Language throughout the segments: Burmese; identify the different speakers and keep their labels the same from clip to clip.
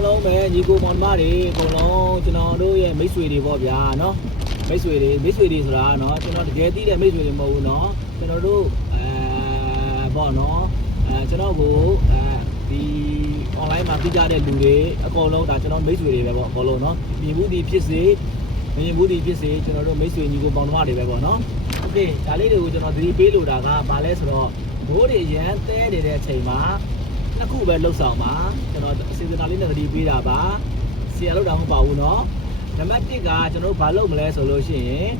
Speaker 1: အားလုံးပဲညီကိုမောင်နှမတွေအကုန်လုံးကျွန်တော်တို့ရဲ့မိတ်ဆွေတွေပေါ့ဗျာနော်မိတ်ဆွေတွေမိတ်ဆွေတွေဆိုတာနော်ကျွန်တော်တကယ်သိတဲ့မိတ်ဆွေတွေမဟုတ်ဘူးနော်ကျွန်တော်တို့အဲပေါ့နော်အဲကျွန်တော်ကိုအဲဒီ online မှာသိကြတဲ့လူတွေအကုန်လုံးဒါကျွန်တော်မိတ်ဆွေတွေပဲပေါ့အကုန်လုံးနော်မြင်မှုဒီဖြစ်စေမမြင်မှုဒီဖြစ်စေကျွန်တော်တို့မိတ်ဆွေညီကိုမောင်နှမတွေပဲပေါ့နော်โอเคဒါလေးတွေကိုကျွန်တော်သတိပေးလိုတာကဘာလဲဆိုတော့ဘိုးတွေရမ်းတဲနေတဲ့အချိန်မှာ နှစ်ခုပဲလှုပ်ဆောင်ပါကျွန်တော်အစီအစဉ်လေးနဲ့သတိပေးတာပါဆရာလို့တော့မပေါ့ဘူးเนาะနံပါတ်1ကကျွန်တော်တို့ဘာလုပ်မလဲဆိုလို့ရှိရင်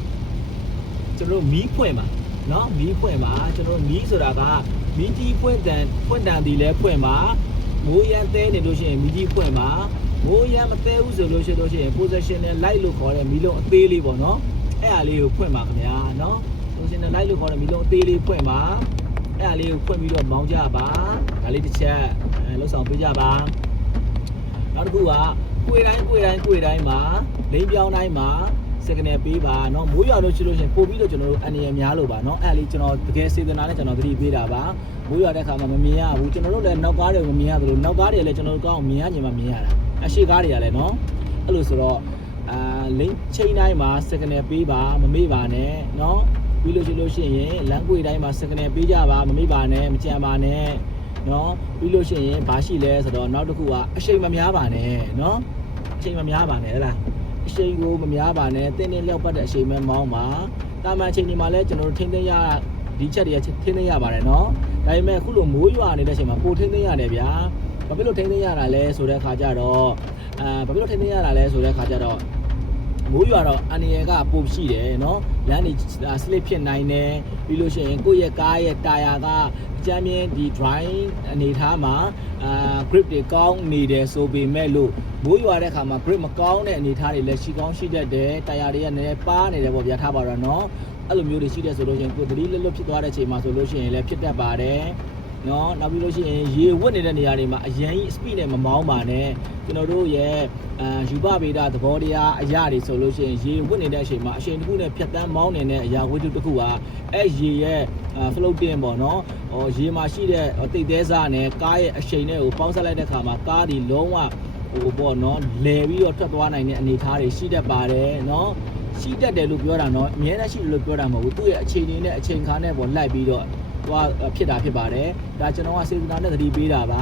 Speaker 1: ကျွန်တော်တို့မီးဖွင့်ပါเนาะမီးဖွင့်ပါကျွန်တော်တို့မီးဆိုတာကမီးကြီးဖွင့်တန်ဖွင့်တန်ဒီလဲဖွင့်ပါမိုးရမ်းတဲနေလို့ရှိရင်မီးကြီးဖွင့်ပါမိုးရမ်းမတဲဘူးဆိုလို့ရှိလို့ရှိရင် position နဲ့ light လို့ခေါ်တဲ့မီးလုံးအသေးလေးပေါ့เนาะအဲ့အားလေးကိုဖွင့်ပါခင်ဗျာเนาะ position နဲ့ light လို့ခေါ်တဲ့မီးလုံးအသေးလေးဖွင့်ပါ အဲ့ဒါလေးကိုဖွင့်ပြီးတော့မောင်းကြပါဒါလေးတစ်ချက်အဲလှုပ်ဆောင်ပေးကြပါနောက်တစ်ခုကကိုယ်တိုင်းကိုယ်တိုင်းကိုယ်တိုင်းမှာလိမ့်ပြောင်းတိုင်းမှာစက္ကနယ်ပေးပါเนาะမိုးရွာလို့ရှိလို့ရှိရင်ပို့ပြီးတော့ကျွန်တော်တို့အနေရများလို့ပါเนาะအဲ့ဒါလေးကျွန်တော်တကယ်စေတနာနဲ့ကျွန်တော်သတိပေးတာပါမိုးရွာတဲ့ခါမှာမမြင်ရဘူးကျွန်တော်တို့လည်းနောက်ကားတွေမမြင်ရသလိုနောက်ကားတွေလည်းကျွန်တော်တို့ကောင်းမြင်ရညင်မှမြင်ရတာအရှိကားတွေကလည်းเนาะအဲ့လိုဆိုတော့အာလိမ့်ချိန်တိုင်းမှာစက္ကနယ်ပေးပါမမေ့ပါနဲ့เนาะ ပြီးလို့ရှိလို့ရှိရင်လမ်းကွေတိုင်းမှာစကနေပေးကြပါမမိပါနဲ့မကြံပါနဲ့နော်ပြီးလို့ရှိရင်ဘာရှိလဲဆိုတော့နောက်တစ်ခုကအရှိန်မများပါနဲ့နော်အချိန်မများပါနဲ့ဟဲ့လားအချိန်ကိုမများပါနဲ့တင်းတင်းလျောက်ပတ်တဲ့အချိန်ပဲမောင်းပါတာမန်အချိန်ဒီမှာလဲကျွန်တော်တို့ထိမ့်သိမ်းရဒီချက်တွေကထိမ့်သိမ်းရပါတယ်နော်ဒါပေမဲ့အခုလိုမိုးရွာနေတဲ့အချိန်မှာပိုထိမ့်သိမ်းရတယ်ဗျာဘာဖြစ်လို့ထိမ့်သိမ်းရတာလဲဆိုတဲ့အခါကျတော့အာဘာဖြစ်လို့ထိမ့်သိမ်းရတာလဲဆိုတဲ့အခါကျတော့ မိုးရွာတော့အန္တရာယ်ကပုံရှိတယ်နော်လမ်းတွေ slip ဖြစ်နိုင်တယ်ပြီးလို့ရှိရင်ကိုယ့်ရဲ့ကားရဲ့တာယာကကြမ်းမြင်ဒီ drying အနေထားမှာအာ grip တွေကောင်းနေတယ်ဆိုပေမဲ့လို့မိုးရွာတဲ့အခါမှာ grip မကောင်းတဲ့အနေထားတွေလည်းရှိကောင်းရှိတတ်တယ်တာယာတွေကလည်းပါနေတယ်ပေါ့ဗျာထားပါတော့နော်အဲ့လိုမျိုးတွေရှိတဲ့ဆိုလို့ရှိရင်ကိုယ်သတိလွတ်လွတ်ဖြစ်သွားတဲ့အချိန်မှာဆိုလို့ရှိရင်လည်းဖြစ်တတ်ပါတယ် နော်နောက်ပြီးလို့ရှိရင်ရေဝတ်နေတဲ့နေရာတွေမှာအရင်ကြီး speed နဲ့မမောင်းပါနဲ့ကျွန်တော်တို့ရဲ့အာယူပဗေဒသဘောတရားအရာတွေဆိုလို့ရှိရင်ရေဝတ်နေတဲ့အချိန်မှာအချိန်တစ်ခုနဲ့ဖြတ်တန်းမောင်းနေတဲ့အရာဝတ္ထုတစ်ခုဟာအဲ့ရေရဲ့အာ floating ပေါ့နော်ဟောရေမှာရှိတဲ့တိတ်သေးစားနဲ့ကားရဲ့အချိန်နဲ့ကိုပေါင်းစပ်လိုက်တဲ့ခါမှာကားဒီလုံးဝဟိုပေါ့နော်လဲပြီးတော့ထွက်သွားနိုင်တဲ့အနေအထားတွေရှိတတ်ပါတယ်နော်ရှိတတ်တယ်လို့ပြောတာနော်အများနဲ့ရှိတယ်လို့ပြောတာမဟုတ်ဘူးသူ့ရဲ့အချိန်တွေနဲ့အချိန်ခါနဲ့ပေါ့လိုက်ပြီးတော့ သွားဖြစ်တာဖြစ်ပါတယ်ဒါကျွန်တော်ကစေတနာနဲ့သတိပေးတာပါ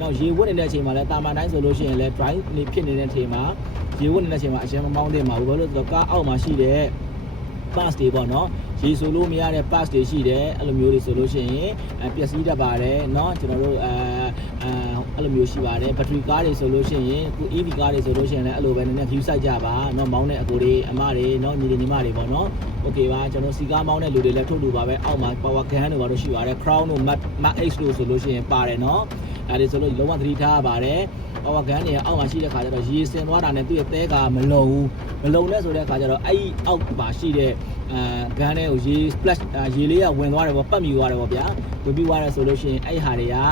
Speaker 1: နောက်ရေဝတ်နေတဲ့အချိန်မှာလည်းတာမန်တိုင်းဆိုလို့ရှိရင်လည်း dry နေဖြစ်နေတဲ့အချိန်မှာရေဝတ်နေတဲ့အချိန်မှာအရင်မမောင်းသင့်ပါဘူးဘာလို့လဲဆိုတော့ကားအောက်မှာရှိတဲ့ pass တွေပေါ့နော်ရေဆိုလို့မရတဲ့ pass တွေရှိတယ်အဲ့လိုမျိုးတွေဆိုလို့ရှိရင်အပျက်စီးတတ်ပါတယ်เนาะကျွန်တော်တို့အဲအဲအဲ့လိုမျိုးရှိပါတယ်ဘက်ထရီကားတွေဆိုလို့ရှိရင်ခု EV ကားတွေဆိုလို့ရှိရင်လည်းအဲ့လိုပဲနည်းနည်း view site ကြပါเนาะမောင်းတဲ့အကိုတွေအမတွေเนาะညီတွေညီမတွေပေါ့เนาะ okay ပါကျွန်တော်စီကားမောင်းတဲ့လူတွေလည်းထုတ်တူပါပဲအောက်မှာ power gun တွေပါတော့ရှိပါတယ် crown တို့ mat mat h တို့ဆိုလို့ရှိရင်ပါတယ်เนาะအဲ့ဒီဆိုလို့လုံးဝသတိထားရပါတယ် power gun တွေကအောက်မှာရှိတဲ့ခါကျတော့ရေစင်သွားတာနဲ့သူ့ရဲ့သဲကမလုံဘူးမလုံနဲ့ဆိုတဲ့ခါကျတော့အဲ့ဒီအောက်မှာရှိတဲ့အာဂန်းတွေကိုရေ splash ရေလေးကဝင်သွားတယ်ပေါ့ပတ်မြူသွားတယ်ပေါ့ဗျာဝင်ပြီးသွားတယ်ဆိုလို့ရှိရင်အဲ့ဟာတွေကအာ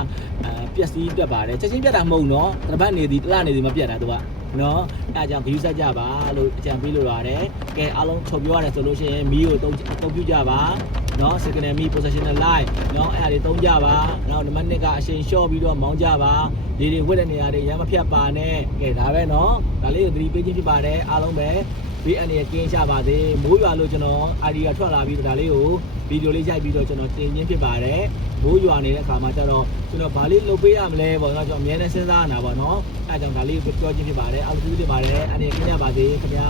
Speaker 1: ပျက်စီးပြတ်ပါတယ်ချက်ချင်းပြတ်တာမဟုတ်နော်တစ်ပတ်နေသည်တစ်လနေသည်မပြတ်တာသူက နော်အဲအကြောင်းဂရုစိုက်ကြပါလို့အကြံပေးလိုပါတယ်ကဲအားလုံးချုပ်ပြောရတယ်ဆိုလို့ရှိရင်မီးကိုတုံးတုံးပြကြပါနော် second me positional line နော်အဲ့ဒါတွေတုံးကြပါနော်နံပါတ်1ကအချိန်လျှော့ပြီးတော့မောင်းကြပါလေတွေဝက်တဲ့နေရာတွေရမ်းမဖြတ်ပါနဲ့ကဲဒါပဲနော်ဒါလေးကိုသတိပေးခြင်းဖြစ်ပါတယ်အားလုံးပဲ ဘေးအန္တရာယ်ကင်းကြပါစေမိုးရွာလို့ကျွန်တော်အာဒီယာထွက်လာပြီးတော့ဒါလေးကိုဗီဒီယိုလေးရိုက်ပြီးတော့ကျွန်တော်တင်ခြင်းဖြစ်ပါတယ်မိုးရွာနေတဲ့အခါမှာကျတော့ကျွန်တော်ဘာလေးလုပ်ပေးရမလဲပေါ့နော်ကျွန်တော်အများနဲ့စဉ်းစားနေတာပေါ့နော်အဲအကြောင်းဒါလေးကိုပြောခြင်းဖြစ်ပါတယ်အားလုံးကျေးဇူးတင်ပါတယ်အန္တရာယ်ကင်းကြပါစေခင်ဗျာ